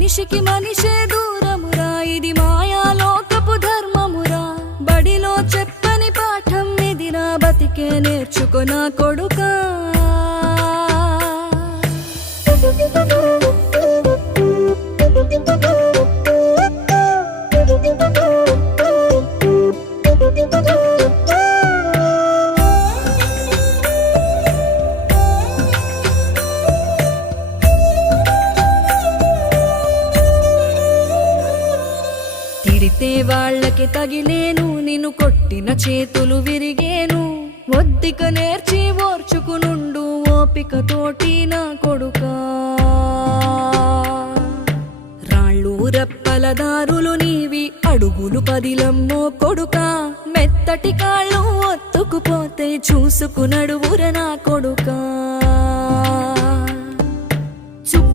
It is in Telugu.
మనిషికి మనిషే దూరమురా, ఇది మాయాలోకపు ధర్మమురా. బడిలో చెప్పని పాఠం ఇదిరా, బతికే నేర్చుకో నా కొడుకా. తిడితే వాళ్ళకి తగిలేను, నిన్ను కొట్టిన చేతులు విరిగేను. ఒద్దిక నేర్చి ఓర్చుకునుండు ఓపికతోటి నా కొడుకా. రాళ్ళు రప్పల దారులు నీవి, అడుగులు పదిలమ్మో కొడుకా. మెత్తటి కాళ్ళు ఒత్తుకుపోతే చూసుకునడువుర నా కొడుకా.